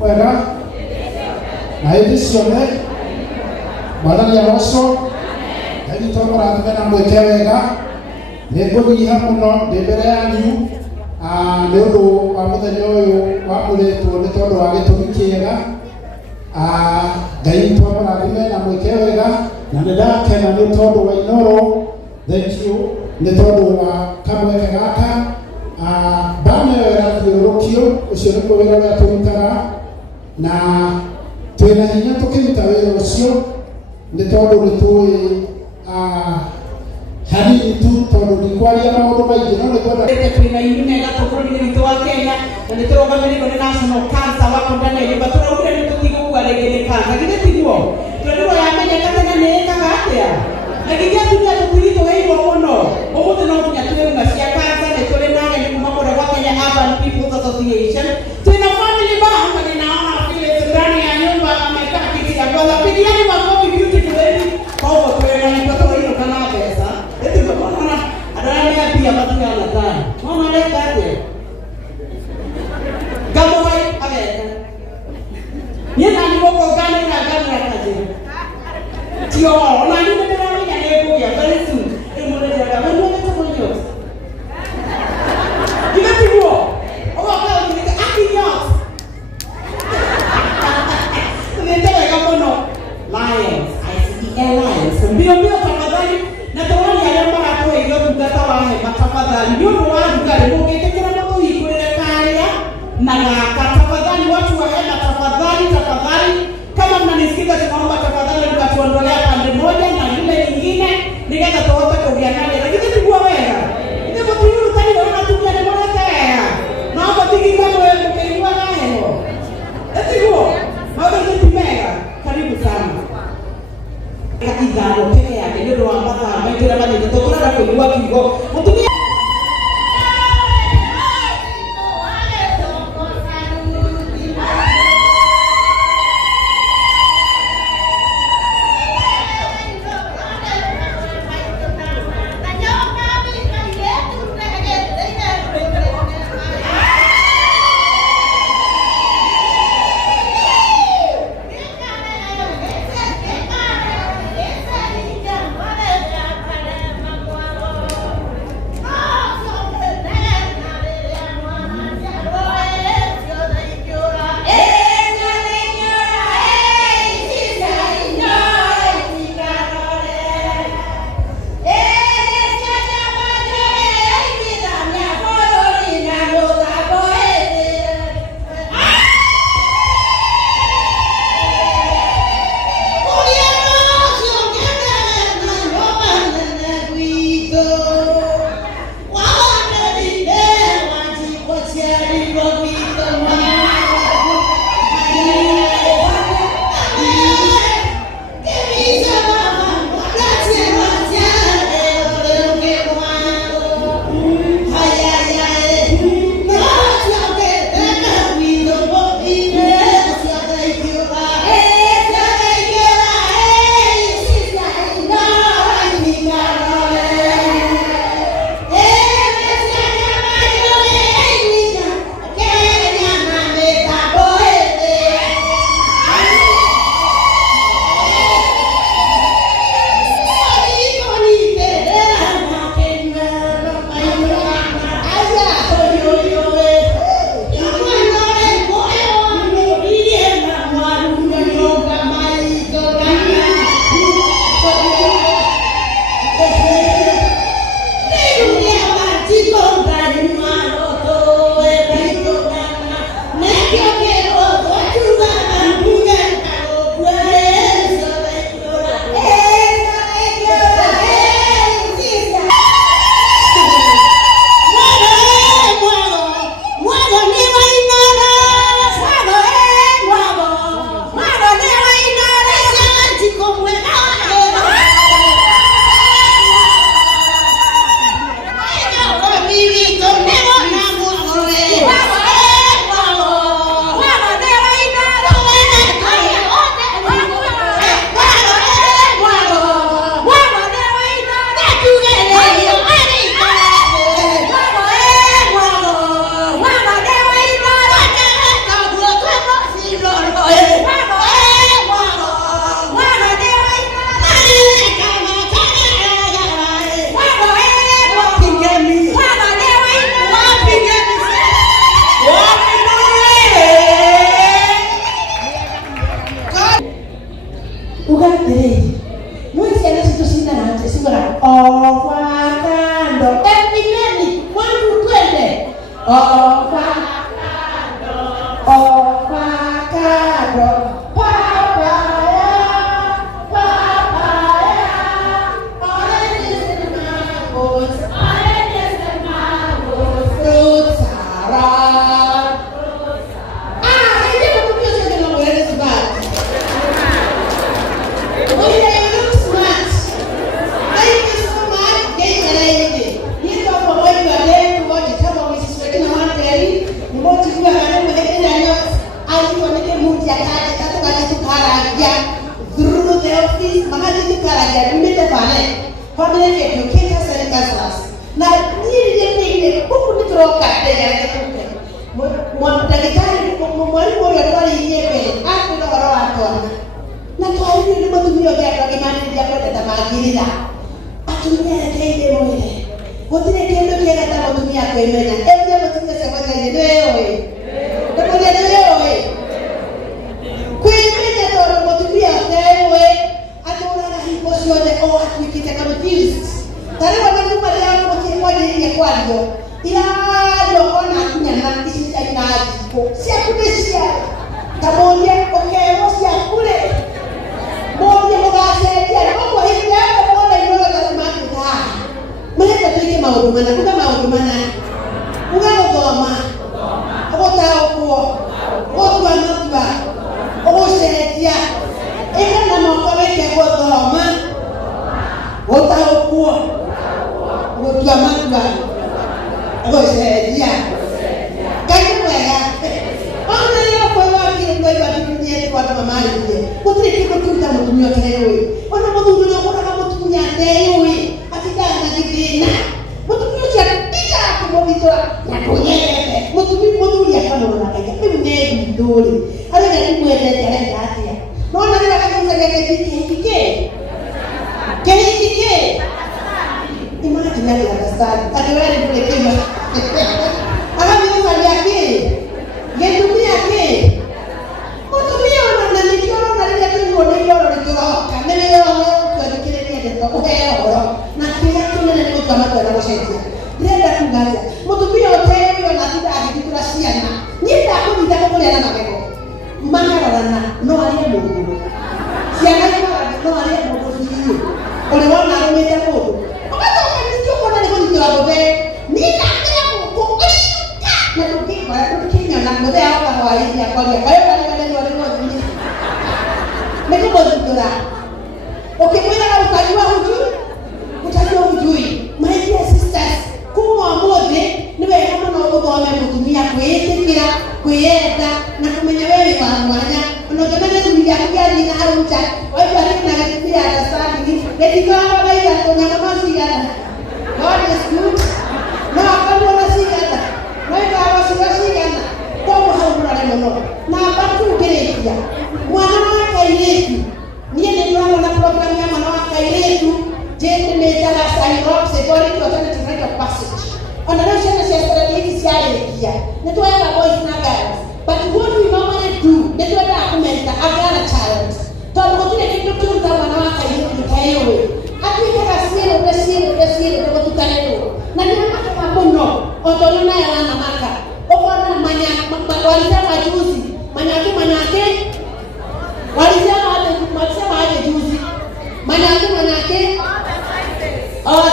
wega na hĩndĩ ciothe Mwathani arocwo nĩtwa mũrathime na mwĩke wega. Nĩngũnyiha mũno ndĩ mbere yanyu nĩ ũndũ wa mũthenya ũyũ wamũrĩtwo nĩ tondũ wa gĩtũmi kĩega. Ngai nĩtwa mũrathime na mwĩke wega na nĩndakena nĩ tondũ wa Inooro. Thank you nĩ tondũ wa kamweke gaka. Mbara ĩyo ĩrathiũrũrũkio ũcio nĩguo wĩra ũrĩa tũrutaga na twĩna hinya tũkĩruta wĩra ũcio nĩ tondũ nĩtũĩ hanini tu tondũ ndikwaria maũndũ maingĩ no nĩkwenda twĩna iri mega bũrũri-inĩ witũ wa Kenya na nĩtũrũgamĩrĩirwo nĩ National Cancer wako ndani ya nyũmba. Tũraugire nĩtũtigũkua rĩngĩ nĩ cancer githĩ tiguo tondũ yamenyeka tene nĩ ĩkaga atĩa na githĩ atumia tũtiritũhĩirwo mũno. Ũmũthĩ no nginya twĩruna cia cancer nĩ tũrĩ na ageni kuma kũrĩa gwa Kenya Urban People's Association. Twĩna family bank na ninaona vile ndani ya nyumba amekaa kiti ya kwanza pigiani makofi beautiful lady. Kwa hivyo twĩna mtoto hilo kana pesa eti mbona adana pia watu wanadhani mama leta aje kama wai ameka yena ni wako gani na gani na kaje tio na ni ndio ya leo ya very soon mmoja ya kama ni watu mmoja ikapigwa kwa ni akinyot ndio kama no lions ICE Lions mbio tafadhali na tawali ya mara kwa hiyo tungata wahe matafadhali ndio wangu kale mungekekera na kuhingurira kaya na tafadhali watu wa hema tafadhali kama mnanisikiza tunaomba tafadhali mkatuondolea pande moja na yule nyingine nikaanza tuombe kwa nani lakini tugua wewe ndio mtu tani na tumia ni mbona taya naomba tiki kama wewe mkiwa nayo etigo mambo ni mega karibu sana ithano peke yake nĩ ũndũ wa mathaa maingĩ ũrĩa manyiĩte tũkũrenda kũigua kiugo mũtumia avocado, papaya, oranges and mangoes, fruit salad. Hindi mo tumiyo siya ng mga wala sa bag. Oh yeah, you look smart. Thank you so much. Ganyan na hindi. Dito ako mo yung galing, mo dito mo Mrs. Regina Martelly, mo dito ka na mo dito na nyo, ay ko nito mo dito ka dito ka dito karagya through the office, mga dito karagya, hindi ta pare. Family education center class. Na hindi buku nito ka kaya dito. Mo daktari mo mwalimu alikuwa yeye hapo ndo watu na kwa hiyo ni mtu mmoja kwa imani ya kwenda tamagirira atumia tende moja wote tendo kile kama mtumia kwa imani ndio mtumia sema ni wewe ndio wewe kwa imani ndio mtumia wewe ataona hivyo sio ndio akikita kama Jesus tare wanajua leo kwa ile kwao ila yokona kunyana kisha inaji si akudesia tamoja okeo si akule moja mwagasaidia kwa hiyo hapo mbona yule lazima kuta mleta tuike mahudumana kuka mahudumana kuka ngoma okotao kwa okwa notwa okosaidia eka na mokaweke kwa ngoma okotao kwa okwa matwa okosaidia kwa mama yeye wote kiko tuta mtumio tewe ona mtumio kuna kama mtumia tewe atika na kidina mtumio cha tika kwa vitora na konyele mtumio kama unataka mimi ni nduri ale ni mwende tele ndatia naona ndio kama unataka kike imagine ya understand atiwele kule kema aga mimi yake yetumia yake Okay, utajua hujui. My dear sisters, kuma mode niwe kama na ugo wamemutumia kuyetekera, kuyenda na kumenya wewe wa mwanya. Unaona nini ya kujali na haruta. Wewe bali na kipia dasani. Ndio kama wewe unataka masi yana. God is good. Na kama unasikia. Wewe kama unasikia. Kwa hauna neno. Na batu gerejia. Mwana wake yetu. Niye ndio na programu ya mwana wake yetu. Jende metala sign up security alternative right of passage. Another necessary is here. Neto ya boys na girls. But what we normally do, neto ya document agara child. To mkotile kitu tunza wanawake yetu tayewe. Ati kama siri kwa tukanelo. Na ni mama mabono, otolina ya wana maka. Okona manya walisema juzi. Manyake. Walisema hata juzi. Manyake. Oh,